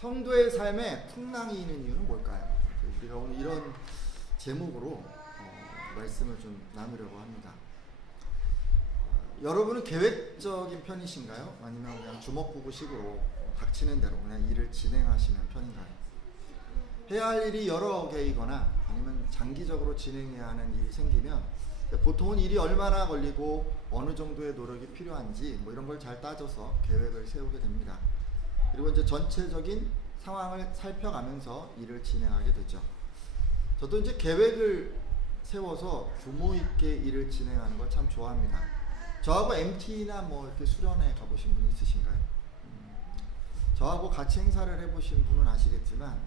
성도의 삶에 풍랑이 있는 이유는 뭘까요? 우리가 오늘 이런 제목으로 말씀을 좀 나누려고 합니다. 여러분은 계획적인 편이신가요? 아니면 그냥 주먹구구식으로 닥치는 대로 그냥 일을 진행하시는 편인가요? 해야 할 일이 여러 개이거나 아니면 장기적으로 진행해야 하는 일이 생기면 보통은 일이 얼마나 걸리고 어느 정도의 노력이 필요한지 이런 걸 잘 따져서 계획을 세우게 됩니다. 그리고 이제 전체적인 상황을 살펴가면서 일을 진행하게 되죠. 저도 이제 계획을 세워서 규모 있게 일을 진행하는 걸 참 좋아합니다. 저하고 MT나 이렇게 수련회 가보신 분 있으신가요? 저하고 같이 행사를 해보신 분은 아시겠지만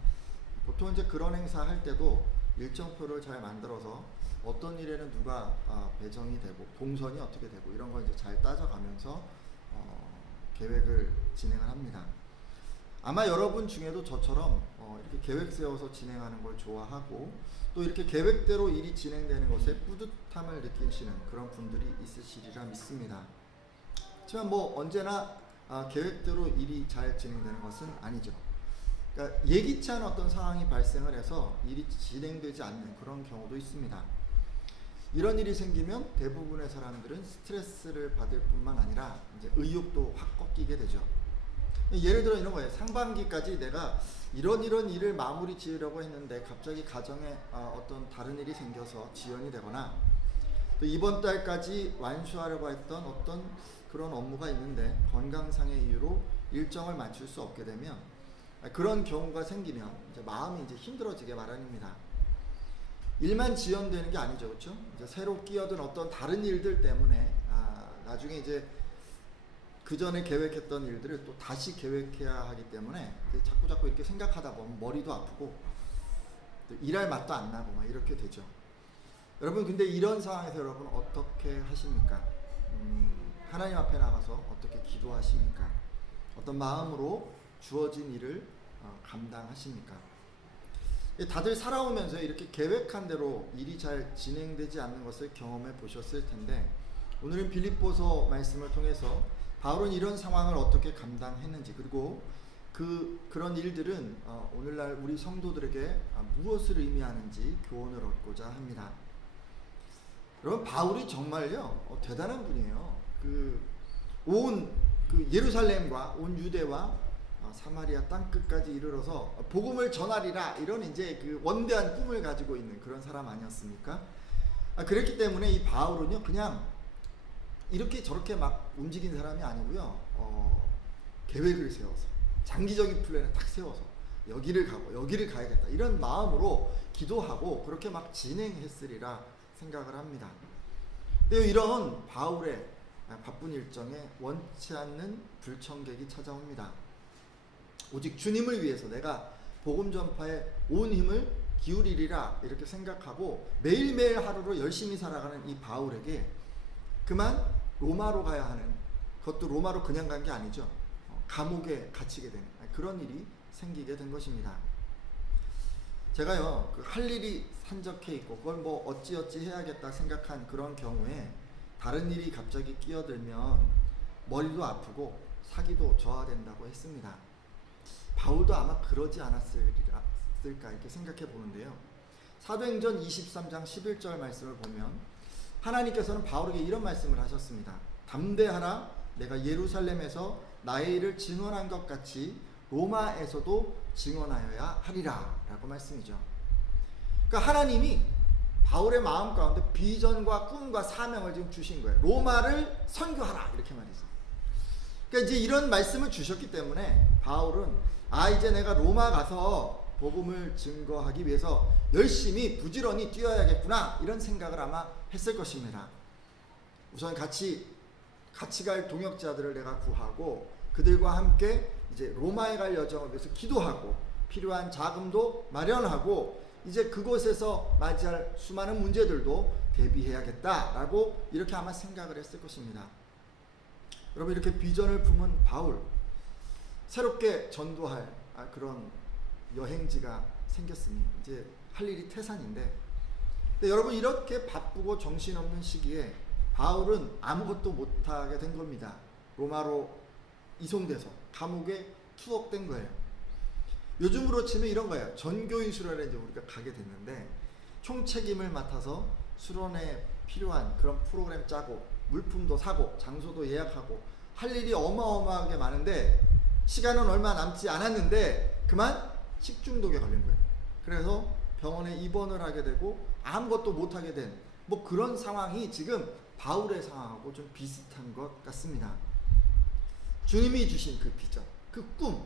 보통 이제 그런 행사 할 때도 일정표를 잘 만들어서 어떤 일에는 누가 배정이 되고 동선이 어떻게 되고 이런 걸 이제 잘 따져가면서 계획을 진행을 합니다. 아마 여러분 중에도 저처럼 이렇게 계획 세워서 진행하는 걸 좋아하고 또 이렇게 계획대로 일이 진행되는 것에 뿌듯함을 느끼시는 그런 분들이 있으시리라 믿습니다. 하지만 언제나 계획대로 일이 잘 진행되는 것은 아니죠. 그러니까 예기치 않은 어떤 상황이 발생을 해서 일이 진행되지 않는 그런 경우도 있습니다. 이런 일이 생기면 대부분의 사람들은 스트레스를 받을 뿐만 아니라 이제 의욕도 확 꺾이게 되죠. 예를 들어 이런 거예요. 상반기까지 내가 이런 일을 마무리 지으려고 했는데 갑자기 가정에 어떤 다른 일이 생겨서 지연이 되거나 또 이번 달까지 완수하려고 했던 어떤 그런 업무가 있는데 건강상의 이유로 일정을 맞출 수 없게 되면 그런 경우가 생기면 이제 마음이 이제 힘들어지게 마련입니다. 일만 지연되는 게 아니죠, 그렇죠? 이제 새로 끼어든 어떤 다른 일들 때문에 나중에 이제 그 전에 계획했던 일들을 또 다시 계획해야 하기 때문에 자꾸 이렇게 생각하다 보면 머리도 아프고 또 일할 맛도 안 나고 이렇게 되죠. 여러분 근데 이런 상황에서 여러분 어떻게 하십니까? 하나님 앞에 나가서 어떻게 기도하십니까? 어떤 마음으로 주어진 일을 감당하십니까? 다들 살아오면서 이렇게 계획한 대로 일이 잘 진행되지 않는 것을 경험해 보셨을 텐데 오늘은 빌립보서 말씀을 통해서 바울은 이런 상황을 어떻게 감당했는지 그리고 그런 일들은 오늘날 우리 성도들에게 무엇을 의미하는지 교훈을 얻고자 합니다. 여러분 바울이 정말요 대단한 분이에요. 온 예루살렘과 온 유대와 사마리아 땅 끝까지 이르러서 복음을 전하리라 이런 이제 원대한 꿈을 가지고 있는 그런 사람 아니었습니까? 그랬기 때문에 이 바울은요 그냥 이렇게 저렇게 막 움직이는 사람이 아니고요. 계획을 세워서 장기적인 플랜을 딱 세워서 여기를 가고 여기를 가야겠다 이런 마음으로 기도하고 그렇게 막 진행했으리라 생각을 합니다. 근데 이런 바울의 바쁜 일정에 원치 않는 불청객이 찾아옵니다. 오직 주님을 위해서 내가 복음 전파에 온 힘을 기울이리라 이렇게 생각하고 매일매일 하루를 열심히 살아가는 이 바울에게 그만 로마로 가야 하는, 그것도 로마로 그냥 간 게 아니죠. 감옥에 갇히게 되는 그런 일이 생기게 된 것입니다. 제가요 할 일이 산적해 있고 그걸 어찌어찌 해야겠다 생각한 그런 경우에 다른 일이 갑자기 끼어들면 머리도 아프고 사기도 저하된다고 했습니다. 바울도 아마 그러지 않았을까 이렇게 생각해 보는데요. 사도행전 23장 11절 말씀을 보면 하나님께서는 바울에게 이런 말씀을 하셨습니다. 담대하라, 내가 예루살렘에서 나의 일을 증언한 것 같이 로마에서도 증언하여야 하리라 라고 말씀이죠. 그러니까 하나님이 바울의 마음 가운데 비전과 꿈과 사명을 지금 주신 거예요. 로마를 선교하라 이렇게 말이죠. 그러니까 이제 이런 말씀을 주셨기 때문에 바울은 이제 내가 로마 가서 복음을 증거하기 위해서 열심히 부지런히 뛰어야겠구나 이런 생각을 아마 했을 것입니다. 우선 같이 갈 동역자들을 내가 구하고 그들과 함께 이제 로마에 갈 여정을 위해서 기도하고 필요한 자금도 마련하고 이제 그곳에서 맞이할 수많은 문제들도 대비해야겠다라고 이렇게 아마 생각을 했을 것입니다. 여러분 이렇게 비전을 품은 바울 새롭게 전도할 그런 여행지가 생겼으니 이제 할 일이 태산인데 근데 여러분 이렇게 바쁘고 정신없는 시기에 바울은 아무것도 못하게 된 겁니다. 로마로 이송돼서 감옥에 투옥된 거예요. 요즘으로 치면 이런 거예요. 전교인 수련회 이제 우리가 가게 됐는데 총책임을 맡아서 수련회 필요한 그런 프로그램 짜고 물품도 사고 장소도 예약하고 할 일이 어마어마하게 많은데 시간은 얼마 남지 않았는데 그만 식중독에 걸린 거예요. 그래서 병원에 입원을 하게 되고 아무것도 못하게 된 뭐 그런 상황이 지금 바울의 상황하고 좀 비슷한 것 같습니다. 주님이 주신 그 비전, 그 꿈,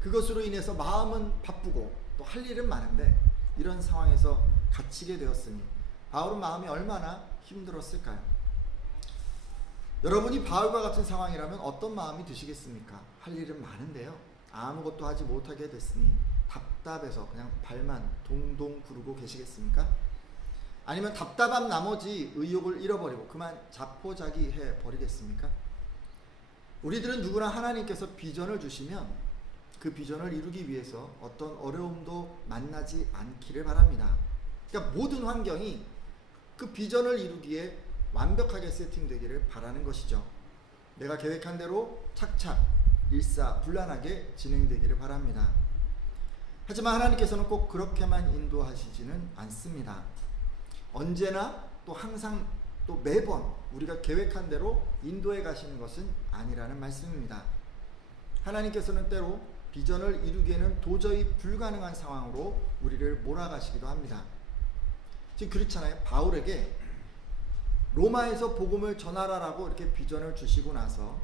그것으로 인해서 마음은 바쁘고 또 할 일은 많은데 이런 상황에서 갇히게 되었으니 바울은 마음이 얼마나 힘들었을까요? 여러분이 바울과 같은 상황이라면 어떤 마음이 드시겠습니까? 할 일은 많은데요. 아무것도 하지 못하게 됐으니 답답해서 그냥 발만 동동 구르고 계시겠습니까? 아니면 답답한 나머지 의욕을 잃어버리고 그만 자포자기해 버리겠습니까? 우리들은 누구나 하나님께서 비전을 주시면 그 비전을 이루기 위해서 어떤 어려움도 만나지 않기를 바랍니다. 그러니까 모든 환경이 그 비전을 이루기에 완벽하게 세팅되기를 바라는 것이죠. 내가 계획한 대로 착착 일사불란하게 진행되기를 바랍니다. 하지만 하나님께서는 꼭 그렇게만 인도하시지는 않습니다. 언제나 또 항상 또 매번 우리가 계획한 대로 인도해 가시는 것은 아니라는 말씀입니다. 하나님께서는 때로 비전을 이루기에는 도저히 불가능한 상황으로 우리를 몰아가시기도 합니다. 지금 그렇잖아요. 바울에게 로마에서 복음을 전하라라고 이렇게 비전을 주시고 나서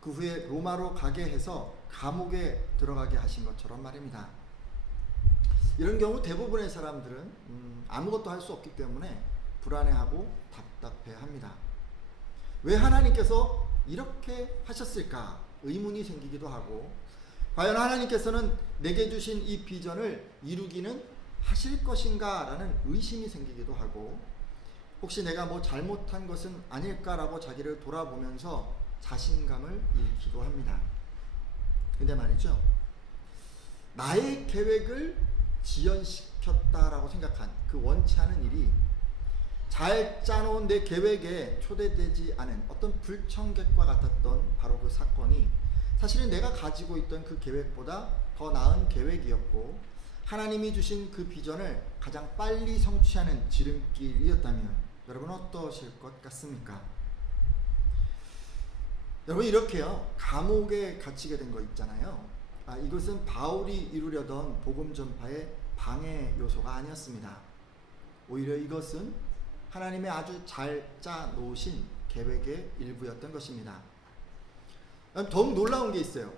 그 후에 로마로 가게 해서 감옥에 들어가게 하신 것처럼 말입니다. 이런 경우 대부분의 사람들은 아무것도 할 수 없기 때문에 불안해하고 답답해합니다. 왜 하나님께서 이렇게 하셨을까 의문이 생기기도 하고 과연 하나님께서는 내게 주신 이 비전을 이루기는 하실 것인가 라는 의심이 생기기도 하고 혹시 내가 뭐 잘못한 것은 아닐까라고 자기를 돌아보면서 자신감을 잃기도 합니다. 근데 말이죠, 나의 계획을 지연시켰다라고 생각한 그 원치 않은 일이 잘 짜놓은 내 계획에 초대되지 않은 어떤 불청객과 같았던 바로 그 사건이 사실은 내가 가지고 있던 그 계획보다 더 나은 계획이었고 하나님이 주신 그 비전을 가장 빨리 성취하는 지름길이었다면 여러분 어떠실 것 같습니까? 여러분 이렇게요 감옥에 갇히게 된 거 있잖아요. 이것은 바울이 이루려던 복음 전파의 방해 요소가 아니었습니다. 오히려 이것은 하나님의 아주 잘 짜놓으신 계획의 일부였던 것입니다. 더욱 놀라운 게 있어요.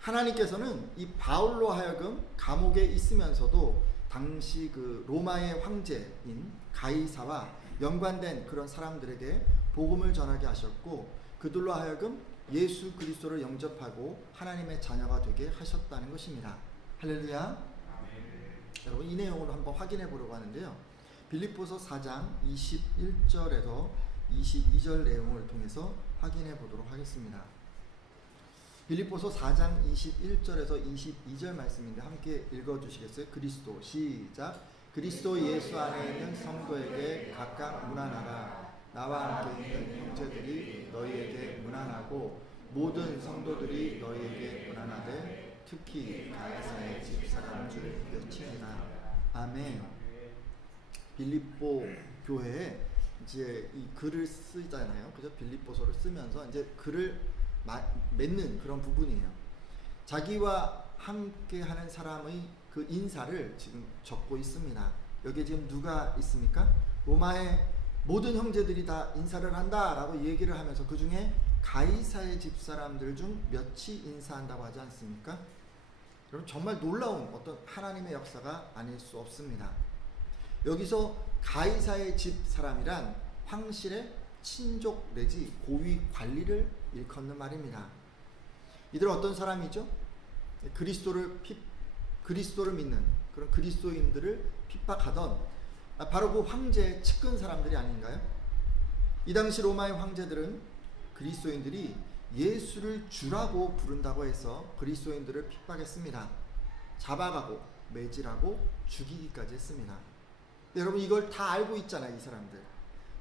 하나님께서는 이 바울로 하여금 감옥에 있으면서도 당시 그 로마의 황제인 가이사와 연관된 그런 사람들에게 복음을 전하게 하셨고 그들로 하여금 예수 그리스도를 영접하고 하나님의 자녀가 되게 하셨다는 것입니다. 할렐루야. 여러분 이 내용을 한번 확인해 보려고 하는데요. 빌립보서 4장 21절에서 22절 내용을 통해서 확인해 보도록 하겠습니다. 빌립보서 4장 21절에서 22절 말씀인데 함께 읽어주시겠어요? 그리스도 시작. 그리스도 예수 안에 있는 성도에게 각각 문안하라. 나와 함께 있는 형제들이 너희에게 문안하고 모든 성도들이 너희에게 문안하되 특히 가이사의 집사람 줄 몇이니라. 아멘. 빌립보 교회에 이제 이 글을 쓰잖아요. 그죠? 빌립보서를 쓰면서 이제 글을 맺는 그런 부분이에요. 자기와 함께 하는 사람의 그 인사를 지금 적고 있습니다. 여기에 지금 누가 있습니까? 로마의 모든 형제들이 다 인사를 한다라고 얘기를 하면서 그 중에 가이사의 집사람들 중 몇이 인사한다고 하지 않습니까? 여러분 정말 놀라운 어떤 하나님의 역사가 아닐 수 없습니다. 여기서 가이사의 집사람이란 황실의 친족 내지 고위 관리를 일컫는 말입니다. 이들 어떤 사람이죠? 그리스도를 믿는 그런 그리스도인들을 핍박하던 바로 그 황제의 측근 사람들이 아닌가요? 이 당시 로마의 황제들은 그리스도인들이 예수를 주라고 부른다고 해서 그리스도인들을 핍박했습니다. 잡아가고 매질하고 죽이기까지 했습니다. 여러분 이걸 다 알고 있잖아요. 이 사람들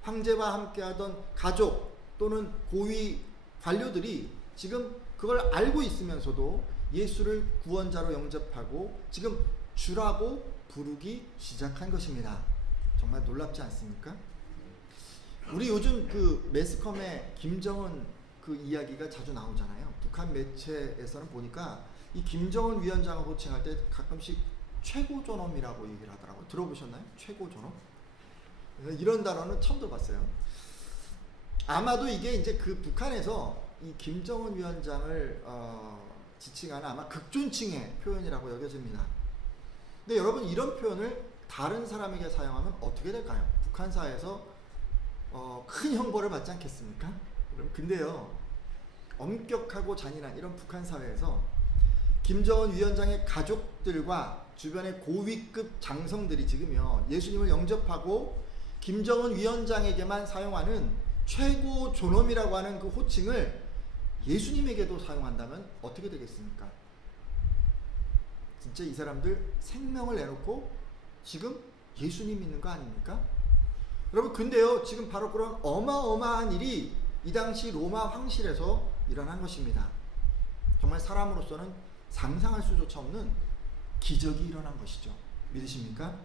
황제와 함께하던 가족 또는 고위 관료들이 지금 그걸 알고 있으면서도 예수를 구원자로 영접하고 지금 주라고 부르기 시작한 것입니다. 정말 놀랍지 않습니까? 우리 요즘 그 매스컴에 김정은 그 이야기가 자주 나오잖아요. 북한 매체에서는 보니까 이 김정은 위원장을 호칭할 때 가끔씩 최고 존엄이라고 얘기를 하더라고요. 들어보셨나요? 최고 존엄? 이런 단어는 처음 들어봤어요. 아마도 이게 이제 그 북한에서 이 김정은 위원장을 지칭하는 아마 극존칭의 표현이라고 여겨집니다. 근데 여러분, 이런 표현을 다른 사람에게 사용하면 어떻게 될까요? 북한 사회에서 큰 형벌을 받지 않겠습니까? 근데요, 엄격하고 잔인한 이런 북한 사회에서 김정은 위원장의 가족들과 주변의 고위급 장성들이 지금요, 예수님을 영접하고 김정은 위원장에게만 사용하는 최고 존엄이라고 하는 그 호칭을 예수님에게도 사용한다면 어떻게 되겠습니까? 진짜 이 사람들 생명을 내놓고 지금 예수님 믿는 거 아닙니까? 여러분, 근데요, 지금 바로 그런 어마어마한 일이 이 당시 로마 황실에서 일어난 것입니다. 정말 사람으로서는 상상할 수조차 없는 기적이 일어난 것이죠. 믿으십니까?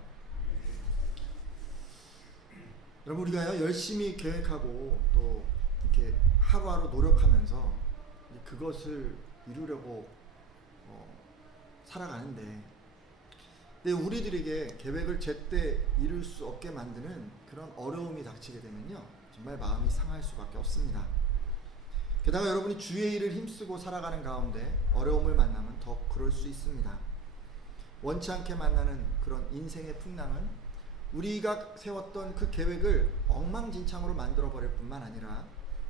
여러분, 우리가요, 열심히 계획하고 또 이렇게 하루하루 노력하면서 그것을 이루려고 살아가는데, 근데 우리들에게 계획을 제때 이룰 수 없게 만드는 그런 어려움이 닥치게 되면요, 정말 마음이 상할 수밖에 없습니다. 게다가 여러분이 주의 일을 힘쓰고 살아가는 가운데 어려움을 만나면 더 그럴 수 있습니다. 원치 않게 만나는 그런 인생의 풍랑은 우리가 세웠던 그 계획을 엉망진창으로 만들어버릴 뿐만 아니라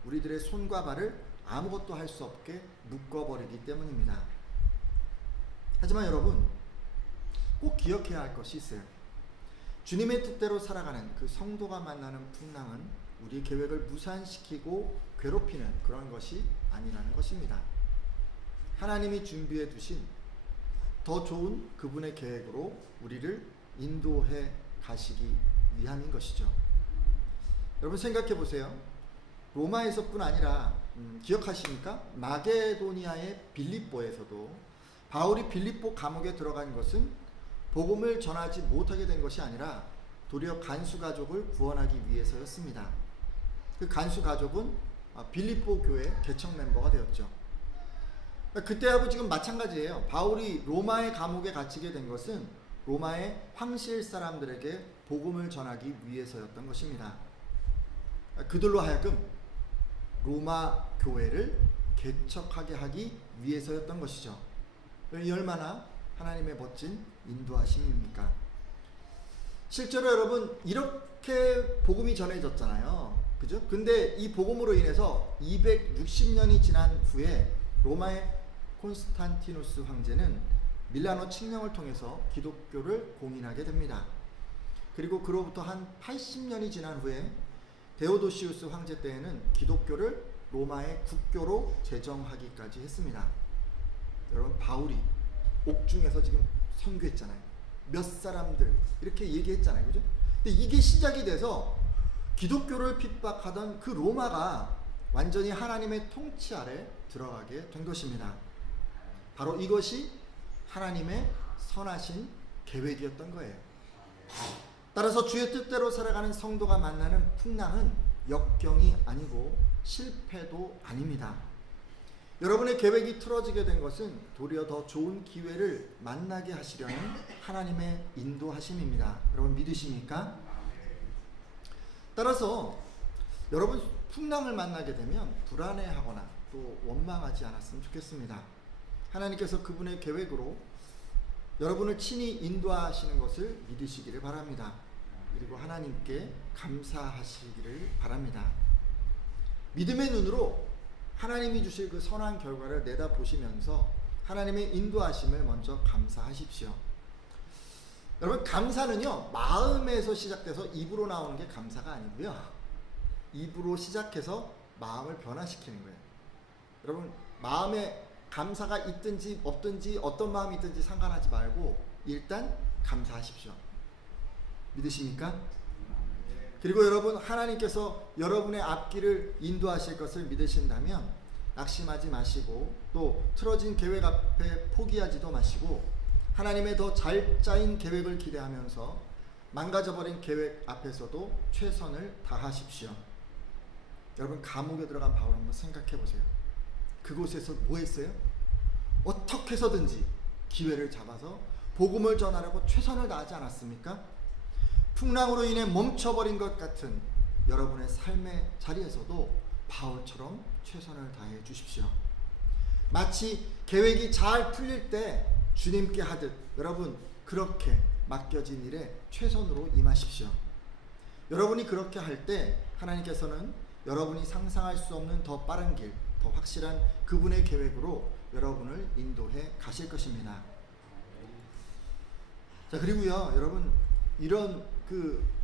우리들의 손과 발을 아무것도 할 수 없게 묶어버리기 때문입니다. 하지만 여러분, 꼭 기억해야 할 것이 있어요. 주님의 뜻대로 살아가는 그 성도가 만나는 풍랑은 우리 계획을 무산시키고 괴롭히는 그런 것이 아니라는 것입니다. 하나님이 준비해 두신 더 좋은 그분의 계획으로 우리를 인도해 가시기 위함인 것이죠. 여러분, 생각해 보세요. 로마에서뿐 아니라 기억하십니까? 마게도니아의 빌립보에서도 바울이 빌립보 감옥에 들어간 것은 복음을 전하지 못하게 된 것이 아니라 도리어 간수 가족을 구원하기 위해서였습니다. 그 간수 가족은 빌립보 교회 개척 멤버가 되었죠. 그때하고 지금 마찬가지예요. 바울이 로마의 감옥에 갇히게 된 것은 로마의 황실 사람들에게 복음을 전하기 위해서였던 것입니다. 그들로 하여금 로마 교회를 개척하게 하기 위해서였던 것이죠. 이 얼마나 하나님의 멋진 인도하심입니까? 실제로 여러분, 이렇게 복음이 전해졌잖아요. 그죠? 근데 이 복음으로 인해서 260년이 지난 후에 로마의 콘스탄티누스 황제는 밀라노 칙령을 통해서 기독교를 공인하게 됩니다. 그리고 그로부터 한 80년이 지난 후에 데오도시우스 황제 때에는 기독교를 로마의 국교로 제정하기까지 했습니다. 여러분, 바울이 옥중에서 지금 선교했잖아요. 몇 사람들 이렇게 얘기했잖아요. 그죠? 근데 이게 시작이 돼서 기독교를 핍박하던 그 로마가 완전히 하나님의 통치 아래 들어가게 된 것입니다. 바로 이것이 하나님의 선하신 계획이었던 거예요. 따라서 주의 뜻대로 살아가는 성도가 만나는 풍랑은 역경이 아니고 실패도 아닙니다. 여러분의 계획이 틀어지게 된 것은 도리어 더 좋은 기회를 만나게 하시려는 하나님의 인도하심입니다. 여러분, 믿으십니까? 따라서 여러분, 풍랑을 만나게 되면 불안해하거나 또 원망하지 않았으면 좋겠습니다. 하나님께서 그분의 계획으로 여러분을 친히 인도하시는 것을 믿으시기를 바랍니다. 그리고 하나님께 감사하시기를 바랍니다. 믿음의 눈으로 하나님이 주실 그 선한 결과를 내다보시면서 하나님의 인도하심을 먼저 감사하십시오. 여러분, 감사는요, 마음에서 시작돼서 입으로 나오는 게 감사가 아니고요, 입으로 시작해서 마음을 변화시키는 거예요. 여러분, 마음에 감사가 있든지 없든지 어떤 마음이 있든지 상관하지 말고 일단 감사하십시오. 믿으십니까? 그리고 여러분, 하나님께서 여러분의 앞길을 인도하실 것을 믿으신다면 낙심하지 마시고 또 틀어진 계획 앞에 포기하지도 마시고 하나님의 더 잘 짜인 계획을 기대하면서 망가져버린 계획 앞에서도 최선을 다하십시오. 여러분, 감옥에 들어간 바울 한번 생각해 보세요. 그곳에서 뭐 했어요? 어떻게 해서든지 기회를 잡아서 복음을 전하려고 최선을 다하지 않았습니까? 풍랑으로 인해 멈춰버린 것 같은 여러분의 삶의 자리에서도 바울처럼 최선을 다해 주십시오. 마치 계획이 잘 풀릴 때 주님께 하듯 여러분 그렇게 맡겨진 일에 최선으로 임하십시오. 여러분이 그렇게 할 때 하나님께서는 여러분이 상상할 수 없는 더 빠른 길, 더 확실한 그분의 계획으로 여러분을 인도해 가실 것입니다. 자, 그리고요, 여러분, 이런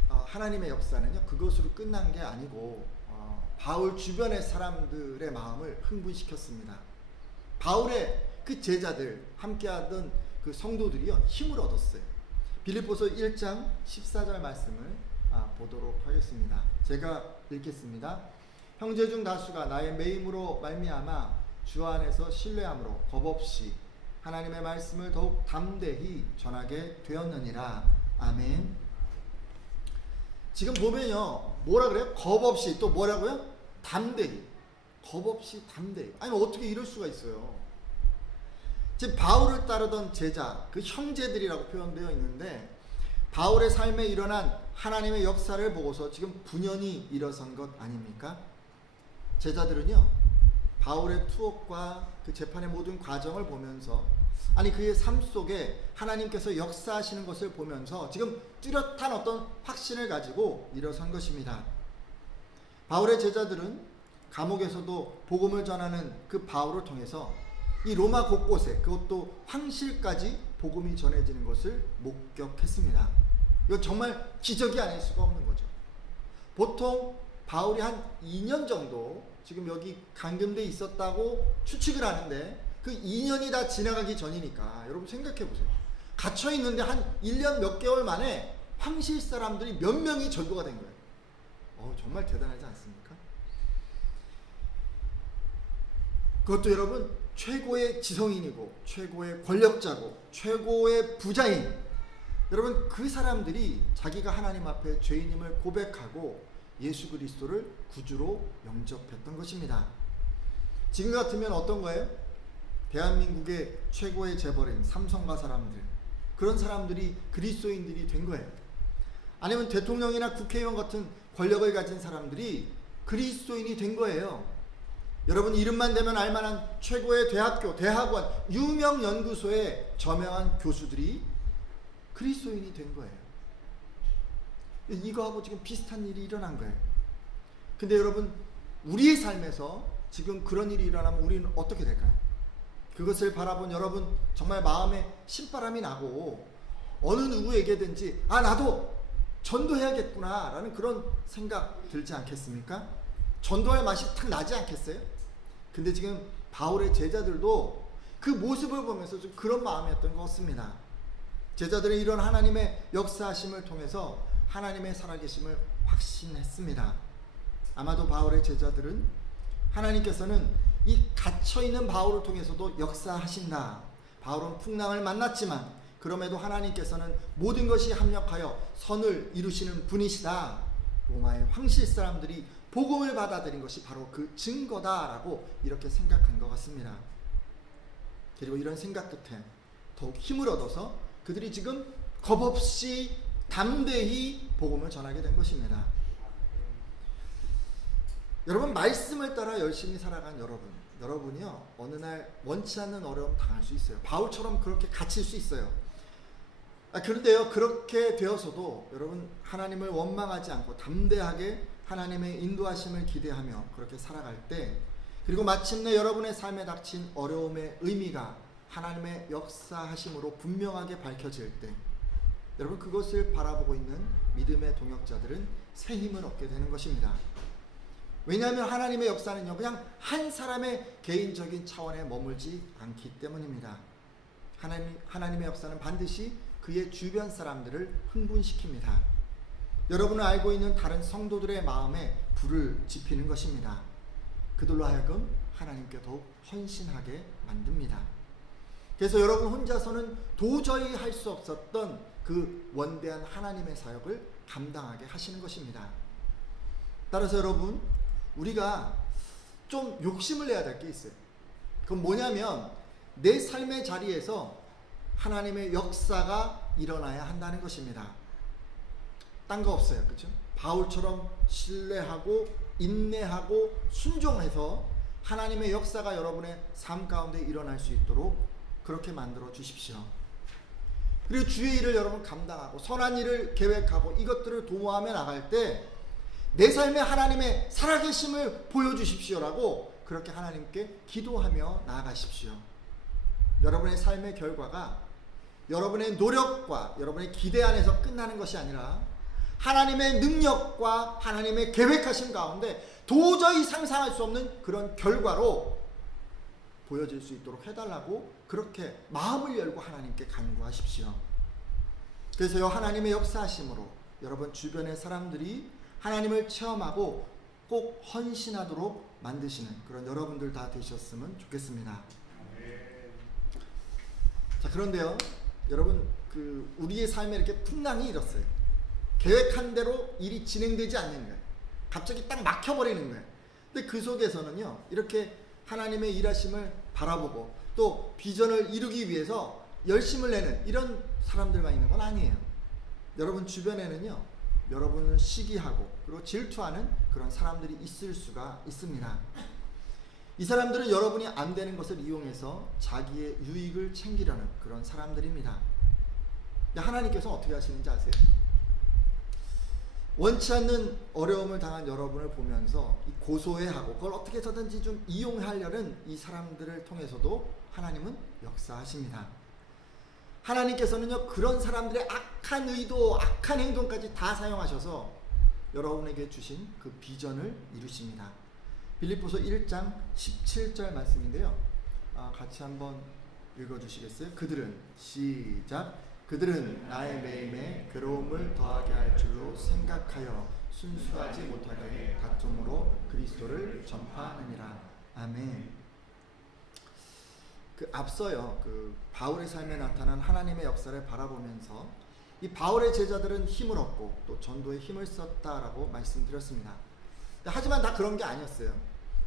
하나님의 역사는요, 그것으로 끝난 게 아니고 바울 주변의 사람들의 마음을 흥분시켰습니다. 바울의 그 제자들, 함께하던 그 성도들이요, 힘을 얻었어요. 빌립보서 1장 14절 말씀을 보도록 하겠습니다. 제가 읽겠습니다. 형제 중 다수가 나의 매임으로 말미암아 주 안에서 신뢰함으로 겁없이 하나님의 말씀을 더욱 담대히 전하게 되었느니라. 아멘. 지금 보면요, 뭐라 그래요? 겁없이, 또 뭐라고요? 담대히. 겁없이 담대히. 아니, 어떻게 이럴 수가 있어요? 지금 바울을 따르던 제자, 그 형제들이라고 표현되어 있는데 바울의 삶에 일어난 하나님의 역사를 보고서 지금 분연히 일어선 것 아닙니까? 제자들은요, 바울의 투옥과 그 재판의 모든 과정을 보면서, 아니 그의 삶 속에 하나님께서 역사하시는 것을 보면서 지금 뚜렷한 어떤 확신을 가지고 일어선 것입니다. 바울의 제자들은 감옥에서도 복음을 전하는 그 바울을 통해서 이 로마 곳곳에, 그것도 황실까지 복음이 전해지는 것을 목격했습니다. 이거 정말 기적이 아닐 수가 없는 거죠. 보통 바울이 한 2년 정도 지금 여기 감금돼 있었다고 추측을 하는데 그 2년이 다 지나가기 전이니까 여러분 생각해 보세요. 갇혀 있는데 한 1년 몇 개월 만에 황실 사람들이 몇 명이 절도가 된 거예요. 정말 대단하지 않습니까? 그것도 여러분 최고의 지성인이고 최고의 권력자고 최고의 부자인, 여러분 그 사람들이 자기가 하나님 앞에 죄인임을 고백하고 예수 그리스도를 구주로 영접했던 것입니다. 지금 같으면 어떤 거예요? 대한민국의 최고의 재벌인 삼성가 사람들, 그런 사람들이 그리스도인들이 된 거예요. 아니면 대통령이나 국회의원 같은 권력을 가진 사람들이 그리스도인이 된 거예요. 여러분 이름만 대면 알만한 최고의 대학교, 대학원, 유명 연구소의 저명한 교수들이 그리스도인이 된 거예요. 이거하고 지금 비슷한 일이 일어난 거예요. 근데 여러분 우리의 삶에서 지금 그런 일이 일어나면 우리는 어떻게 될까요? 그것을 바라본 여러분 정말 마음에 신바람이 나고 어느 누구에게든지 나도 전도해야겠구나 라는 그런 생각 들지 않겠습니까? 전도할 맛이 탁 나지 않겠어요? 근데 지금 바울의 제자들도 그 모습을 보면서 좀 그런 마음이었던 것 같습니다. 제자들은 이런 하나님의 역사하심을 통해서 하나님의 살아계심을 확신했습니다. 아마도 바울의 제자들은 하나님께서는 이 갇혀있는 바울을 통해서도 역사하신다. 바울은 풍랑을 만났지만 그럼에도 하나님께서는 모든 것이 합력하여 선을 이루시는 분이시다. 로마의 황실 사람들이 복음을 받아들인 것이 바로 그 증거다라고 이렇게 생각한 것 같습니다. 그리고 이런 생각 끝에 더욱 힘을 얻어서 그들이 지금 겁없이 담대히 복음을 전하게 된 것입니다. 여러분 말씀을 따라 열심히 살아간 여러분이요 어느 날 원치 않는 어려움 당할 수 있어요. 바울처럼 그렇게 갇힐 수 있어요. 그런데요 그렇게 되어서도 여러분 하나님을 원망하지 않고 담대하게 하나님의 인도하심을 기대하며 그렇게 살아갈 때, 그리고 마침내 여러분의 삶에 닥친 어려움의 의미가 하나님의 역사하심으로 분명하게 밝혀질 때, 여러분 그것을 바라보고 있는 믿음의 동역자들은 새 힘을 얻게 되는 것입니다. 왜냐하면 하나님의 역사는요 그냥 한 사람의 개인적인 차원에 머물지 않기 때문입니다. 하나님의 역사는 반드시 그의 주변 사람들을 흥분시킵니다. 여러분은 알고 있는 다른 성도들의 마음에 불을 지피는 것입니다. 그들로 하여금 하나님께 더욱 헌신하게 만듭니다. 그래서 여러분 혼자서는 도저히 할 수 없었던 그 원대한 하나님의 사역을 감당하게 하시는 것입니다. 따라서 여러분, 우리가 좀 욕심을 내야 될 게 있어요. 그건 뭐냐면 내 삶의 자리에서 하나님의 역사가 일어나야 한다는 것입니다. 딴 거 없어요. 그렇죠? 바울처럼 신뢰하고 인내하고 순종해서 하나님의 역사가 여러분의 삶 가운데 일어날 수 있도록 그렇게 만들어 주십시오. 그리고 주의 일을 여러분 감당하고 선한 일을 계획하고 이것들을 도모하며 나갈 때 내 삶에 하나님의 살아계심을 보여주십시오라고 그렇게 하나님께 기도하며 나아가십시오. 여러분의 삶의 결과가 여러분의 노력과 여러분의 기대 안에서 끝나는 것이 아니라 하나님의 능력과 하나님의 계획하심 가운데 도저히 상상할 수 없는 그런 결과로 보여질 수 있도록 해달라고 그렇게 마음을 열고 하나님께 간구하십시오. 그래서요, 하나님의 역사하심으로 여러분 주변의 사람들이 하나님을 체험하고 꼭 헌신하도록 만드시는 그런 여러분들 다 되셨으면 좋겠습니다. 자, 그런데요, 여러분, 우리의 삶에 이렇게 풍랑이 일었어요. 계획한 대로 일이 진행되지 않는 거예요. 갑자기 딱 막혀버리는 거예요. 근데 그 속에서는요, 이렇게 하나님의 일하심을 바라보고 또 비전을 이루기 위해서 열심을 내는 이런 사람들만 있는 건 아니에요. 여러분 주변에는요, 여러분을 시기하고 그리고 질투하는 그런 사람들이 있을 수가 있습니다. 이 사람들은 여러분이 안 되는 것을 이용해서 자기의 유익을 챙기려는 그런 사람들입니다. 하나님께서 어떻게 하시는지 아세요? 원치 않는 어려움을 당한 여러분을 보면서 고소해하고 그걸 어떻게 해서든지 좀 이용하려는 이 사람들을 통해서도 하나님은 역사하십니다. 하나님께서는요, 그런 사람들의 악한 의도, 악한 행동까지 다 사용하셔서 여러분에게 주신 그 비전을 이루십니다. 빌립보서 1장 17절 말씀인데요. 같이 한번 읽어주시겠어요? 그들은 시작. 그들은 나의 매임에 괴로움을 더하게 할 줄로 생각하여 순수하지 못하게 다툼으로 그리스도를 전파하느니라. 아멘. 앞서요, 바울의 삶에 나타난 하나님의 역사를 바라보면서 이 바울의 제자들은 힘을 얻고 또 전도에 힘을 썼다라고 말씀드렸습니다. 하지만 다 그런 게 아니었어요.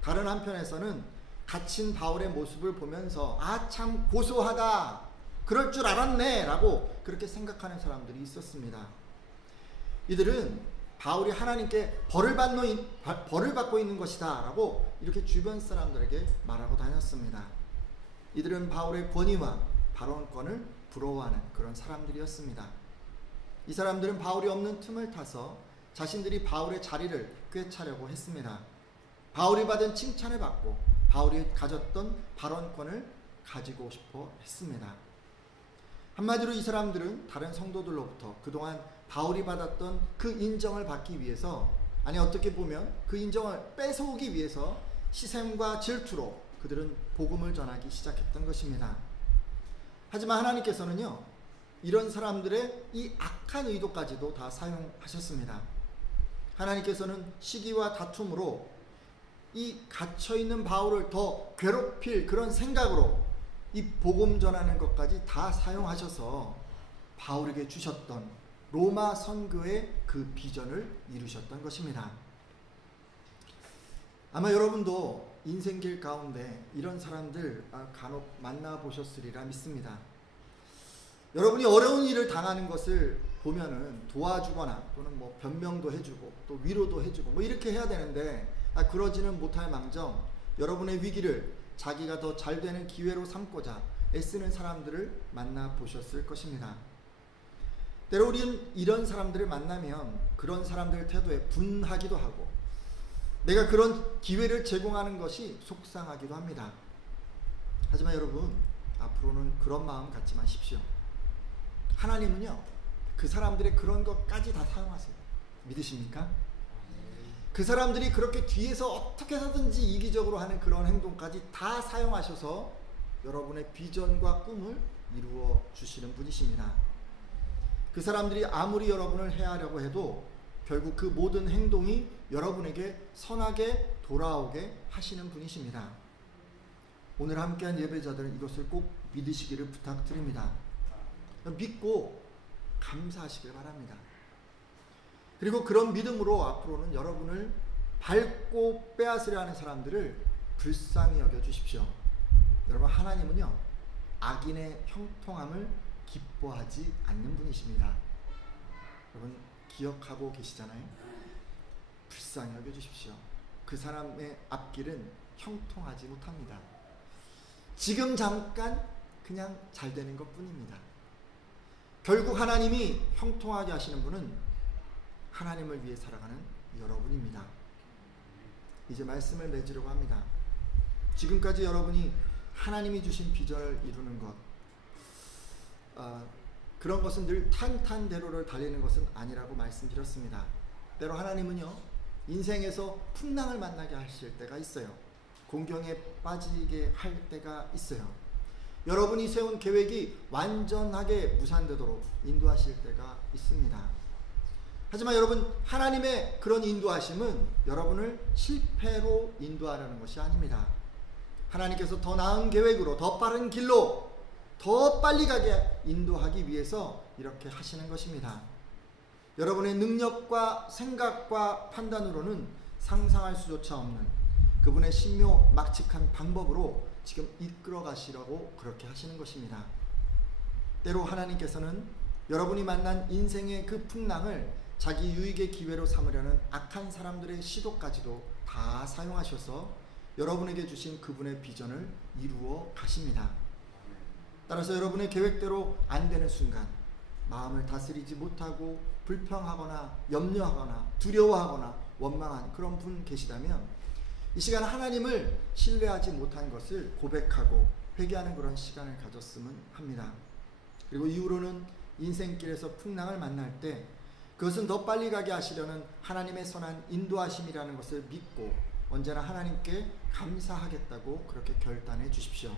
다른 한편에서는 갇힌 바울의 모습을 보면서 참 고소하다, 그럴 줄 알았네 라고 그렇게 생각하는 사람들이 있었습니다. 이들은 바울이 하나님께 벌을 받고 있는 것이다 라고 이렇게 주변 사람들에게 말하고 다녔습니다. 이들은 바울의 권위와 발언권을 부러워하는 그런 사람들이었습니다. 이 사람들은 바울이 없는 틈을 타서 자신들이 바울의 자리를 꿰차려고 했습니다. 바울이 받은 칭찬을 받고 바울이 가졌던 발언권을 가지고 싶어 했습니다. 한마디로 이 사람들은 다른 성도들로부터 그동안 바울이 받았던 그 인정을 받기 위해서, 아니 어떻게 보면 그 인정을 뺏어오기 위해서 시샘과 질투로 그들은 복음을 전하기 시작했던 것입니다. 하지만 하나님께서는요, 이런 사람들의 이 악한 의도까지도 다 사용하셨습니다. 하나님께서는 시기와 다툼으로 이 갇혀있는 바울을 더 괴롭힐 그런 생각으로 이 복음 전하는 것까지 다 사용하셔서 바울에게 주셨던 로마 선교의 그 비전을 이루셨던 것입니다. 아마 여러분도 인생길 가운데 이런 사람들 간혹 만나보셨으리라 믿습니다. 여러분이 어려운 일을 당하는 것을 보면은 도와주거나 또는 변명도 해주고 또 위로도 해주고 이렇게 해야 되는데 그러지는 못할 망정 여러분의 위기를 자기가 더 잘 되는 기회로 삼고자 애쓰는 사람들을 만나보셨을 것입니다. 때로 우리는 이런 사람들을 만나면 그런 사람들 태도에 분하기도 하고 내가 그런 기회를 제공하는 것이 속상하기도 합니다. 하지만 여러분, 앞으로는 그런 마음 갖지 마십시오. 하나님은요, 그 사람들의 그런 것까지 다 사용하세요. 믿으십니까? 그 사람들이 그렇게 뒤에서 어떻게 하든지 이기적으로 하는 그런 행동까지 다 사용하셔서 여러분의 비전과 꿈을 이루어 주시는 분이십니다. 그 사람들이 아무리 여러분을 해하려고 해도 결국 그 모든 행동이 여러분에게 선하게 돌아오게 하시는 분이십니다. 오늘 함께한 예배자들은 이것을 꼭 믿으시기를 부탁드립니다. 믿고 감사하시길 바랍니다. 그리고 그런 믿음으로 앞으로는 여러분을 밟고 빼앗으려 하는 사람들을 불쌍히 여겨 주십시오. 여러분, 하나님은요, 악인의 형통함을 기뻐하지 않는 분이십니다. 여러분 기억하고 계시잖아요. 불쌍히 여겨 주십시오. 그 사람의 앞길은 형통하지 못합니다. 지금 잠깐 그냥 잘 되는 것 뿐입니다. 결국 하나님이 형통하게 하시는 분은 하나님을 위해 살아가는 여러분입니다. 이제 말씀을 맺으려고 합니다. 지금까지 여러분이 하나님이 주신 비전을 이루는 것, 그런 것은 늘 탄탄대로를 달리는 것은 아니라고 말씀드렸습니다. 때로 하나님은요, 인생에서 풍랑을 만나게 하실 때가 있어요. 공경에 빠지게 할 때가 있어요. 여러분이 세운 계획이 완전하게 무산되도록 인도하실 때가 있습니다. 하지만 여러분, 하나님의 그런 인도하심은 여러분을 실패로 인도하려는 것이 아닙니다. 하나님께서 더 나은 계획으로, 더 빠른 길로, 더 빨리 가게 인도하기 위해서 이렇게 하시는 것입니다. 여러분의 능력과 생각과 판단으로는 상상할 수조차 없는 그분의 신묘막측한 방법으로 지금 이끌어 가시려고 그렇게 하시는 것입니다. 때로 하나님께서는 여러분이 만난 인생의 그 풍랑을 자기 유익의 기회로 삼으려는 악한 사람들의 시도까지도 다 사용하셔서 여러분에게 주신 그분의 비전을 이루어 가십니다. 따라서 여러분의 계획대로 안 되는 순간 마음을 다스리지 못하고 불평하거나 염려하거나 두려워하거나 원망한 그런 분 계시다면 이 시간 하나님을 신뢰하지 못한 것을 고백하고 회개하는 그런 시간을 가졌으면 합니다. 그리고 이후로는 인생길에서 풍랑을 만날 때 그것은 더 빨리 가게 하시려는 하나님의 선한 인도하심이라는 것을 믿고 언제나 하나님께 감사하겠다고 그렇게 결단해 주십시오.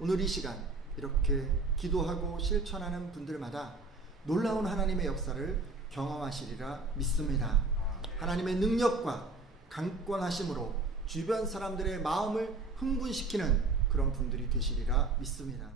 오늘 이 시간 이렇게 기도하고 실천하는 분들마다 놀라운 하나님의 역사를 경험하시리라 믿습니다. 하나님의 능력과 강권하심으로 주변 사람들의 마음을 흥분시키는 그런 분들이 되시리라 믿습니다.